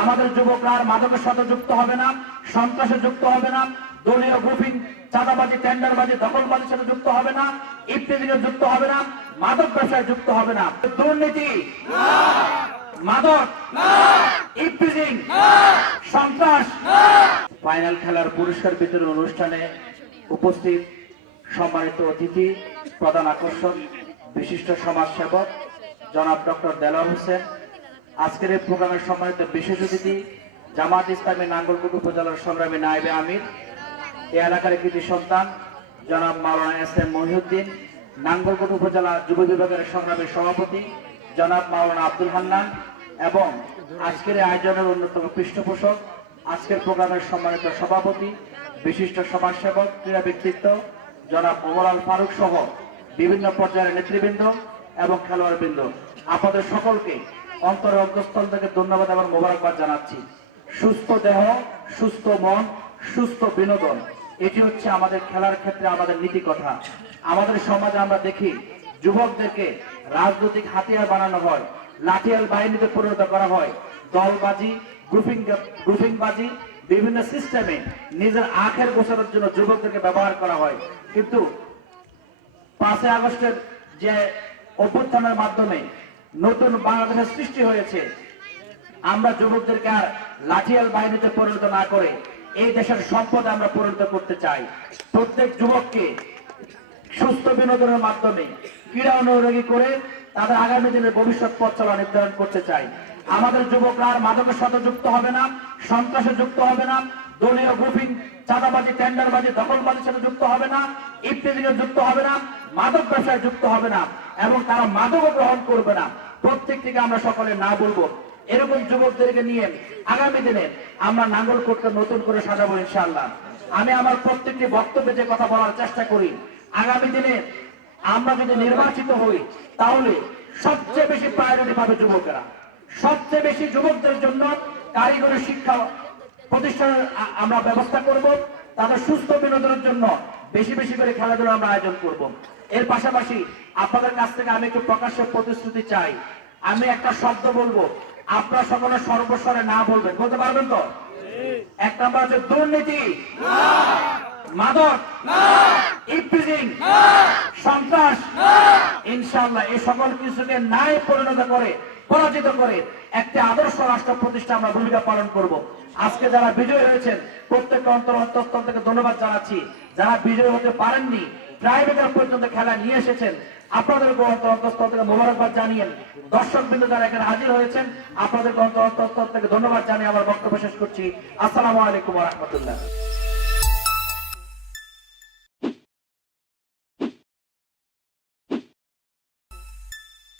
আমাদের যুবকরা আর মাদকের সাথে যুক্ত হবে না, সন্ত্রাসে যুক্ত হবে না, দলীয় গ্রুপিং, চাঁদাবাজি, টেন্ডারবাজি, দখলবাজির সাথে যুক্ত হবে না, ইফতিজিংয়ে যুক্ত হবে না, মাদক ব্যবসায় যুক্ত হবে না। দুর্নীতি, মাদক, ইফতিজিং, সন্ত্রাস। ফাইনাল খেলার পুরস্কার বিতরণ অনুষ্ঠানে উপস্থিত সম্মানিত অতিথি, প্রধান আকর্ষণ, বিশিষ্ট সমাজসেবক জনাব ডক্টর দেলোয়ার হোসেন, আজকের এই প্রোগ্রামের সম্মানিত বিশেষ অতিথি জামাত ইসলামী নাঙ্গলকোট উপজেলার সংগ্রামী নায়েবে আমির, এই এলাকার কৃতি সন্তান জনাব মাওলানা এস এম মহিউদ্দিন, নাঙ্গলকোট উপজেলা যুব বিভাগের সংগ্রামী সভাপতি জনাব মাওলানা আব্দুল হান্নান এবং আজকের আয়োজনের অন্যতম পৃষ্ঠপোষক, আজকের প্রোগ্রামের সম্মানিত সভাপতি, বিশিষ্ট সমাজসেবক, ক্রীড়া ব্যক্তিত্ব জনাব ওমর আল ফারুক সহ বিভিন্ন পর্যায়ের নেতৃবৃন্দ এবং খেলোয়াড়বৃন্দ, আপনাদের সকলকে অন্তরের অন্তঃস্থল থেকে ধন্যবাদ এবং মোবারকবাদ জানাচ্ছি। সুস্থ দেহ, সুস্থ মন, সুস্থ বিনোদন, এটি হচ্ছে আমাদের খেলার ক্ষেত্রে আমাদের নীতি কথা। আমাদের সমাজে আমরা দেখি যুবকদেরকে রাজনৈতিক হাতিয়ার বানানো হয়, লাঠিয়াল বাহিনীতে পরিণত করা হয়, দলবাজি, গ্রুপিংবাজি, বিভিন্ন সিস্টেমে নিজের আখের গোছানোর জন্য যুবকদেরকে ব্যবহার করা হয়। কিন্তু 5 আগস্টের যে অভ্যুত্থানের মাধ্যমে নতুন বাংলাদেশের সৃষ্টি হয়েছে, আমরা যুবকদেরকে আর লাঠিয়াল বাহিনীতে পরিণত না করে এই দেশের সম্পদে আমরা পরিণত করতে চাই। প্রত্যেক যুবককে সুস্থ বিনোদনের মাধ্যমে ক্রীড়া অনুরাগী করে তাদের আগামী দিনের ভবিষ্যৎ পথ চলা নির্ধারণ করতে চাই। আমাদের যুবকরা আর মাদকের সাথে যুক্ত হবে না, সন্ত্রাসে যুক্ত হবে না, দলীয় গ্রুপিং, চাঁদাবাজি, টেন্ডারবাজি, দখলবাজির সাথে যুক্ত হবে না, ইফতিজিংয়ে যুক্ত হবে না, মাদক ব্যবসায় যুক্ত হবে না এবং তারা মাদকও গ্রহণ করবে না। প্রত্যেকটিকে আমরা সকলে না বলবো। এরকম যুবকদেরকে নিয়ে আগামী দিনে আমরা নাঙ্গলকোটকে নতুন করে সাজাবো ইনশাআল্লাহ। আমি আমার প্রত্যেকটি বক্তব্যে যে কথা বলার চেষ্টা করি, আগামী দিনে আমরা যদি নির্বাচিত হই তাহলে সবচেয়ে বেশি প্রায়োরিটি পাবে যুবকেরা। সবচেয়ে বেশি যুবকদের জন্য কারিগরি শিক্ষা প্রতিষ্ঠানের আমরা ব্যবস্থা করব, তাদের সুস্থ বিনোদনের জন্য বেশি বেশি করে খেলাধুলা আমরা আয়োজন করব। এর পাশাপাশি আপনাদের কাছ থেকে আমি একটু প্রকাশ্য প্রতিশ্রুতি চাই। আমি একটা শব্দ বলবো, আপনারা সকলে সর্বস্বরে না বলবেন, বলতে পারবেন তো? এক নাম্বার হচ্ছে দুর্নীতি, মাদক, ইফতিজিং, সন্ত্রাস। ইনশাআল্লাহ এই সকল কিছুকে নাই পরিণত করে, পরাজিত করে একটি আদর্শ রাষ্ট্র প্রতিষ্ঠা আমরা ভূমিকা পালন করব। আজকে যারা বিজয়ী হয়েছেন প্রত্যেককে অন্তঃস্থল থেকে ধন্যবাদ জানাচ্ছি। যারা বিজয়ী হতে পারেননি, ট্রাইবেকার পর্যন্ত খেলা নিয়ে এসেছেন, আপনাদেরকে অন্তঃস্থল থেকে মোবারকবাদ জানিয়েন। দর্শকবৃন্দ যারা এখানে হাজির হয়েছেন, আপনাদেরকে অন্তঃস্থল থেকে ধন্যবাদ জানিয়ে আমার বক্তব্য শেষ করছি। আসসালামু আলাইকুম ওয়া রাহমাতুল্লাহ।